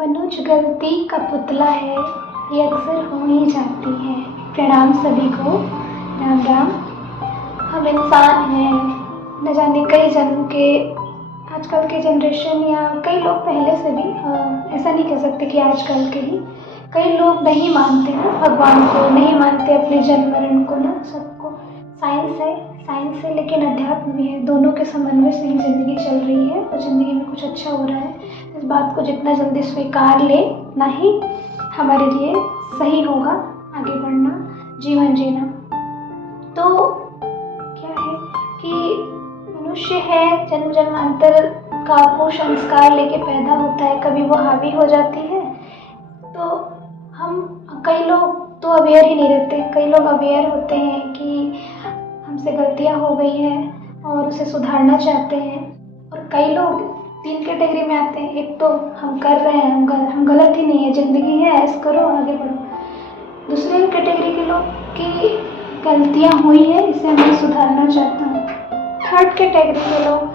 मनुज गलती का पुतला है, ये अक्सर हो ही जाती है। प्रणाम सभी को, राम राम। हम इंसान हैं, न जाने कई जन्म के। आजकल के जनरेशन या कई लोग पहले से भी, ऐसा नहीं कह सकते कि आजकल के ही, कई लोग नहीं मानते हैं भगवान को, नहीं मानते अपने जन्म मरण को ना। सबको साइंस है लेकिन अध्यात्म भी है। दोनों के समन्वय से ही ज़िंदगी चल रही है और ज़िंदगी में कुछ अच्छा हो रहा है। इस बात को जितना जल्दी स्वीकार ले, ना ही हमारे लिए सही होगा आगे बढ़ना, जीवन जीना। तो क्या है कि मनुष्य है, जन्म जन्मांतर का वो संस्कार लेके पैदा होता है, कभी वो हावी हो जाती है। तो कई लोग तो अवेयर ही नहीं रहते, कई लोग अवेयर होते हैं कि हमसे गलतियां हो गई हैं और उसे सुधारना चाहते हैं। और कई लोग 3 कैटेगरी में आते हैं। एक तो हम कर रहे हैं, हम गलत ही नहीं है, ज़िंदगी है, ऐसे करो, आगे बढ़ो। दूसरे कैटेगरी के लोग की गलतियां हुई है, इसे मैं सुधारना चाहता हूँ। थर्ड कैटेगरी के लोग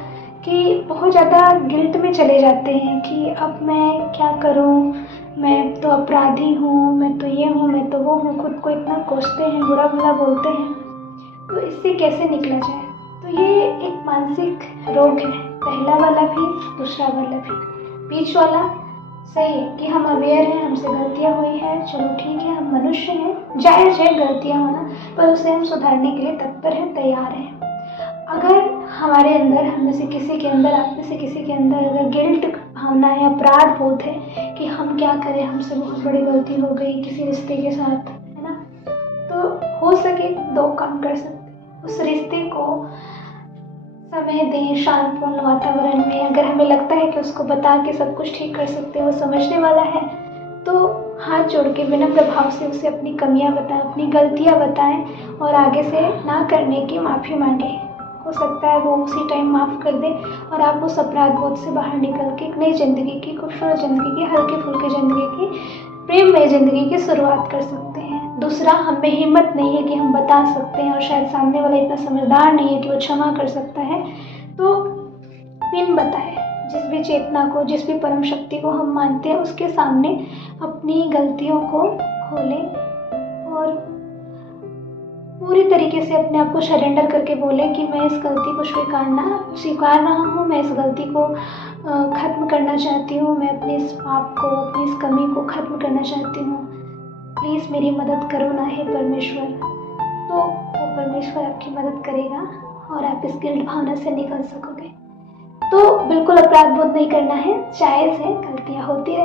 कि बहुत ज़्यादा गिल्ट में चले जाते हैं कि अब मैं क्या करूँ, मैं तो अपराधी हूँ, मैं तो ये हूँ, मैं तो वो हूँ। खुद को इतना कोसते हैं, बुरा भला बोलते हैं। तो इससे कैसे निकला जाए? तो ये एक मानसिक रोग है, पहला वाला भी, दूसरा वाला भी। बीच वाला सही है कि हम अवेयर हैं, हमसे गलतियाँ हुई हैं, चलो ठीक है, हम मनुष्य हैं, जायज़ है गलतियाँ होना, पर उसे हम सुधारने के लिए तत्पर हैं, तैयार हैं। अगर हमारे अंदर, हम में से किसी के अंदर, आप में से किसी के अंदर अगर गिल्ट भावना है, अपराध बोध है कि हम क्या करें, हमसे बहुत बड़ी गलती हो गई किसी रिश्ते के साथ, है ना, तो हो सके 2 काम कर सकते हैं। उस रिश्ते को समय दें, शांतिपूर्ण वातावरण में। अगर हमें लगता है कि उसको बता के सब कुछ ठीक कर सकते हैं, वो समझने वाला है, तो हाथ जोड़ के विनम्र भाव से उसे अपनी कमियां बताएं, अपनी गलतियां बताएं और आगे से ना करने की माफ़ी मांगें। हो सकता है वो उसी टाइम माफ़ कर दे और आप उस अपराध बोध से बाहर निकल के एक नई ज़िंदगी की, खूबसूरत ज़िंदगी की, हल्की फुल्की ज़िंदगी की, प्रेममय ज़िंदगी की शुरुआत कर सकते हैं। दूसरा, हम में हिम्मत नहीं है कि हम बता सकते हैं और शायद सामने वाला इतना समझदार नहीं है कि वो क्षमा कर सकता है, तो बिन बताए जिस भी चेतना को, जिस भी परम शक्ति को हम मानते हैं, उसके सामने अपनी गलतियों को खोलें और पूरी तरीके से अपने आप को सरेंडर करके बोलें कि मैं इस गलती को स्वीकार रहा हूँ, मैं इस गलती को ख़त्म करना चाहती हूँ, मैं अपने इस पाप को, अपनी इस कमी को ख़त्म करना चाहती हूँ। प्लीज़ मेरी मदद करो ना, हे परमेश्वर। तो वो परमेश्वर आपकी मदद करेगा और आप इस गिल्ट भावना से निकल सकोगे। तो बिल्कुल अपराध बोध नहीं करना है, जायज़ है, गलतियाँ होती रहती हैं।